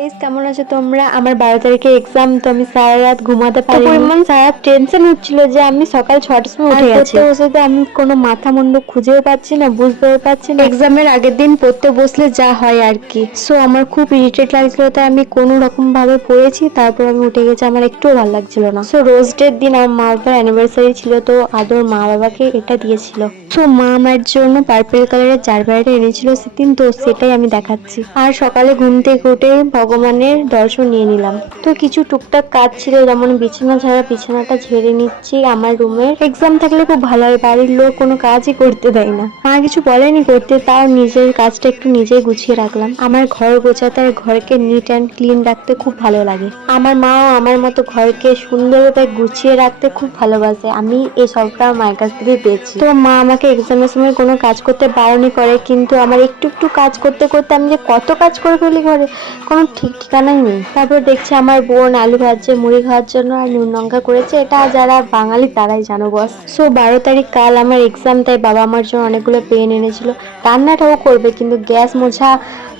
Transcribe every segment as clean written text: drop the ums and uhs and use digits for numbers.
Guys, কেমন আছো তোমরা? আমার 12 তারিখে এক্সাম, তো আমি সারা রাত ঘুমাতে পারিনি। পরিমাণ সারা টেনশন হচ্ছিল যে আমি সকাল 6টার সময় উঠে গেছি। পড়তে বসে আমি কোনো মাথা মুন্ডু খুঁজেও পাচ্ছি না, বুঝতেও পারছি না। এক্সামের আগের দিন পড়তে বসলে যা হয় আর কি। সো আমার খুব ইরিটেট লাগছিল, তাই আমি কোনো রকম ভাবে পড়েছি, তারপর আমি উঠে গেছি। আমার একটুও ভালো লাগছিল না। সো রোজ ডের দিন আমার মা বাবার অ্যানিভার্সারি ছিল, তো আদর মা বাবাকে এটা দিয়েছিল। সো মা আমার জন্য পার্পল কালারের চারবাড়িটা এনেছিল সেদিন, তো সেটাই আমি দেখাচ্ছি। আর সকালে ঘুম থেকে উঠে ভগবানের দর্শন নিয়ে নিলাম। তো কিছু টুকটাক কাজ ছিল, যেমন বিছানা ঝাড়া, বিছানাটা ঝেড়ে নিচ্ছি। আমার রুমের এক্সাম থাকলে খুব ভালো হয়, বাড়ির লোক কোনো কাজই করতে দেয় না। মা কিছু বলেনি করতে, তাও নিজের কাজটা একটু নিজেই গুছিয়ে রাখলাম। আমার ঘর গোছাতে আর ঘরকে নিট অ্যান্ড ক্লিন রাখতে খুব ভালো লাগে। আমার মাও আমার মতো ঘরকে সুন্দরভাবে গুছিয়ে রাখতে খুব ভালোবাসে। আমি এই সবটা মায়ের কাছ থেকে পেয়েছি। তো মা আমাকে এক্সামের সময় কোনো কাজ করতে বারণই করে, কিন্তু আমার একটু একটু কাজ করতে করতে আমি যে কত কাজ করে ফেলি ঘরে, কোনো ঠিক ঠিকানাই নেই। তারপর দেখছি আমার বোন আলু ভাজছে মুড়ি খাওয়ার জন্য, আর নুন লঙ্কা করেছে। এটা যারা বাঙালি তারাই জানো বস। সো 12 তারিখ কাল আমার এক্সাম, তাই বাবা আমার জন্য অনেকগুলো পেন এনেছিল। রান্নাটাও করবে, কিন্তু গ্যাস মোছা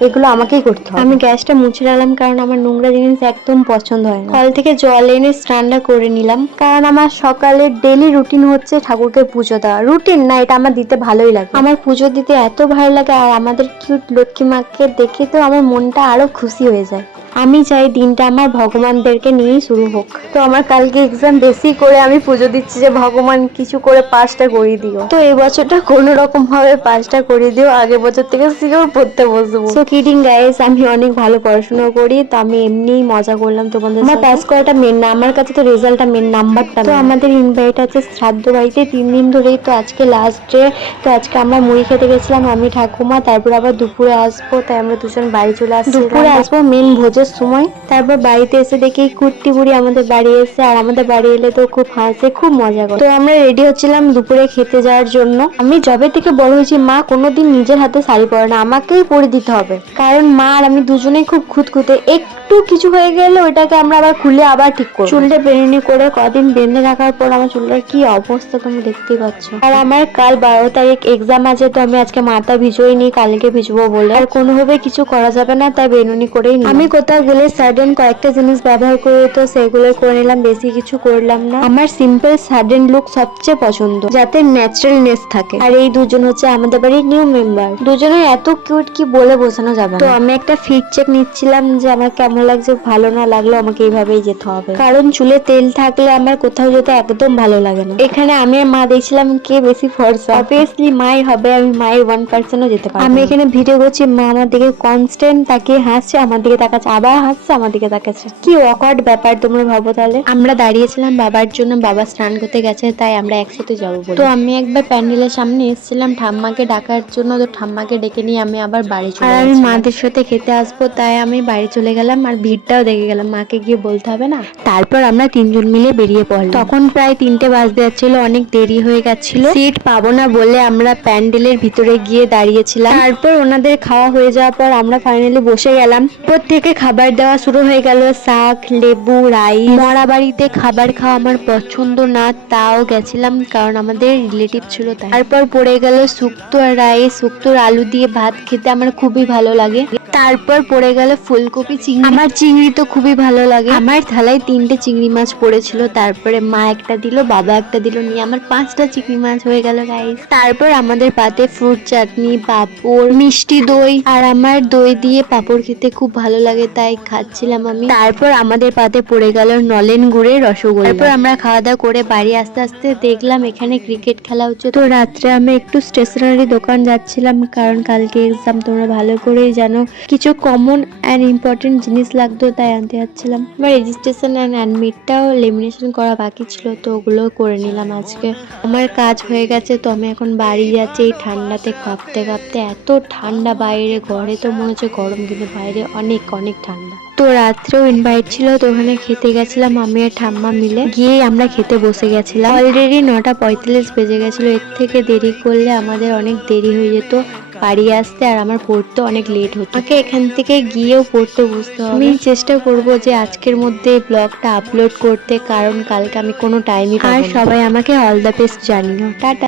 এগুলো আমাকেই করতে হবে। আমি গ্যাসটা মুছে রাখলাম, কারণ আমার নোংরা জিনিস একদম পছন্দ হয় না। কল থেকে জল এনে স্নানটা করে নিলাম, কারণ আমার সকালে ডেলি রুটিন হচ্ছে ঠাকুরকে পুজো দেওয়া। রুটিন না, এটা আমার দিতে ভালোই লাগে। আমার পুজো দিতে এত ভালো লাগে, আর আমাদের কিউট লক্ষ্মী মাকে দেখে তো আমার মনটা আরো খুশি হয়ে যায়। আমি চাই দিনটা আমার ভগবানদেরকে নিয়েই শুরু হোক। তো আমার কালকে এক্সাম, বেশি করে আমি পুজো দিচ্ছি যে ভগবান কিছু করে পাসটা করিয়ে দিও। তো এই বছরটা কোনো রকম ভাবে পাসটা করিয়ে দিও, আগের বছর থেকে সিওর পড়তে বসবো। সো কিডিং গাইস, আমি অনেক ভালো পড়াশোনা করি, তো আমি এমনিই মজা করলাম তোমাদের সাথে। আমার পাস করাটা মেন না, আমার কাছে তো রেজাল্টটা মেন, নাম্বারটা। তো আমাদের ইনভাইট আছে শ্রাদ্ধ বাড়িতে 3 দিন ধরেই, তো আজকে লাস্ট ডে। তো আজকে আমরা মুড়ি খেতে গেছিলাম, আমি ঠাকুমা। তারপর আবার দুপুরে আসবো, তাই আমরা দুজন বাড়ি চলে আসছি। দুপুরে আসবো মেন ভোজের সময়। তারপর বাড়িতে এসে দেখি কুর্তি বুড়ি আমাদের বাড়ি এসে, আর আমাদের বাড়ি এলে তো খুব হাসে, খুব মজা করে। তো আমরা রেডি হচ্ছিলাম দুপুরে খেতে যাওয়ার জন্য। আমি যবে থেকে বড় হয়েছি, মা কোনোদিন নিজের হাতে শাড়ি পরে না, আমাকেই পরে দিতে হবে। কারণ মা আর আমি দুজনেই খুব খুঁতখুঁতে, একটু কিছু হয়ে গেলে ওইটাকে আমরা আবার খুলে আবার ঠিক করবো। চুলটা বেনুনি করে কদিন বেঁধে রাখার পর আমার চুলটার কি অবস্থা তুমি দেখতেই পাচ্ছ। আর আমার কাল 12 তারিখ এক্সাম আছে, তো আমি আজকে মাথা ভিজোইনি, কালকে ভিজবো বলে। আর কোনোভাবে কিছু করা যাবে না, তাই বেনুনি করেই নিলাম। আমি কোথাও গেলে সাডেন কয়েকটা জিনিস ব্যবহার করি, তো সেগুলো করে নিলাম, বেশি কিছু করলাম না। আমার সিম্পল সাডেন লুক সবচেয়ে পছন্দ, যাতে ন্যাচারালনেস থাকে। আর এই দুজন হচ্ছে আমাদের বাড়ির নিউ মেম্বার, দুজনে এত কিউট কি বলে বোঝানো যাবে না। তো আমি একটা ফিট চেক নিচ্ছিলাম যে আমার কেমন লাগছে, ভালো না লাগলে আমাকে এইভাবেই যেতে হবে, কারণ চুলে তেল থাকলে আমার কোথাও যেতে একদম ভালো লাগে না। এখানে আমি আর মা দেখছিলাম কে বেশি ফর্সা। অবভিয়াসলি মাই হবে, আমি মায়ের 1%ও যেতে পারবো। আমি এখানে ভিডিও করছি, মা আমার দিকে কনস্ট্যান্ট তাকিয়ে হাসছে, আমার দিকে তাকাচ্ছে, আবার হাসছে, আমার দিকে তাকাচ্ছে। কি অকওয়ার্ড ব্যাপার তোমরা ভাবো তাহলে। আমরা দাঁড়িয়েছিলাম বাবার জন্য, বাবা স্নান করতে গেছে, তাই আমরা একসাথে যাবো বলে। তো আমি একবার প্যান্ডেলের সামনে এসেছিলাম ঠাম্মাকে ডাকার জন্য, তো ঠাম্মাকে ডেকে নিয়ে আমি আবার বাড়ি চলে গেলাম। আর আমি মাদের সাথে খেতে আসবো, তাই আমি বাড়ি চলে গেলাম, আর ভিড়টাও দেখে গেলাম, মাকে গিয়ে বলতে হবে না। তারপর আমরা তিনজন মিলে বেরিয়ে পড়লাম। তখন প্রায় 3টে বাজতে যাচ্ছিল, অনেক দেরি হয়ে গেছিল। সিট পাবো না বলে আমরা প্যান্ডেলের ভিতরে গিয়ে দাঁড়িয়েছিলাম। তারপর ওনাদের খাওয়া হয়ে যাওয়ার পর আমরা ফাইনালি বসে গেলাম। প্রত্যেকে খাবার দেওয়া শুরু হয়ে গেল, শাক, লেবু, রাইস। মরা বাড়িতে খাবার খাওয়া আমার পছন্দ না, তাও গেছিলাম কারণ আমাদের রিলেটিভ ছিল তাই। তারপর পড়ে গেল শুক্তো আর রাইস, শুক্তোর আলু দিয়ে ভাত খেতে আমার খুবই ভালো লাগে। তারপর পড়ে গেল ফুলকপি চিংড়ি, আমার চিংড়ি তো খুবই ভালো লাগে। আমার থালায় 3টে চিংড়ি মাছ পড়েছিল, তারপরে মা একটা দিল, বাবা একটা দিল, নিয়ে আমার 5টা চিংড়ি মাছ হয়ে গেল গাইস। তারপর আমাদের পাতে ফ্রুট চাটনি, পাঁপড়, মিষ্টি দই, আর আমার দই দিয়ে পাঁপড় খেতে খুব ভালো লাগে, তাই খাচ্ছিলাম আমি। তারপর আমাদের পাতে পড়ে গেল নলেন গুড়ের রসগোল্লা। তারপর আমরা খাওয়া দাওয়া করে বাড়ি আস্তে আস্তে দেখলাম এখানে ক্রিকেট খেলা হচ্ছে। তো রাত্রে আমি একটু স্টেশনারি দোকান যাচ্ছিলাম, কারণ কালকে এক্সাম তোমরা ভালো করেই জানো, কিছু কমন অ্যান্ড ইম্পর্টেন্ট জিনিস লাগতো, তাই আনতে যাচ্ছিলাম। আমার রেজিস্ট্রেশন অ্যান্ড অ্যাডমিটটাও লেমিনেশন করা বাকি ছিল, তো ওগুলো করে নিলাম আজকে। আমার কাজ হয়ে গেছে, তো আমি এখন বাড়ি যাচ্ছি এই ঠান্ডাতে কাঁপতে কাঁপতে। এত ঠান্ডা বাইরে, ঘরে তো মনে হচ্ছে গরম, কিন্তু বাইরে অনেক অনেক ঠান্ডা। তো রাত্রেও ইনভাইট ছিল, তো ওখানে খেতে গেছিলাম আমি আর ঠাম্মা মিলে। গিয়ে আমরা খেতে বসে গেছিলাম। অলরেডি 9:45 বেজে গেছিল, এর থেকে দেরি করলে আমাদের অনেক দেরি হয়ে যেত বাড়ি আসতে, আর আমার পড়তে অনেক লেট হতো। আমাকে এখান থেকে গিয়েও পড়তে বসতে হবে। আমি চেষ্টা করব যে আজকের মধ্যে ব্লগটা আপলোড করতে, কারণ কালকে আমি কোনো টাইমই পাবো না। আর সবাই আমাকে অল দ্য বেস্ট জানিও। টাটা।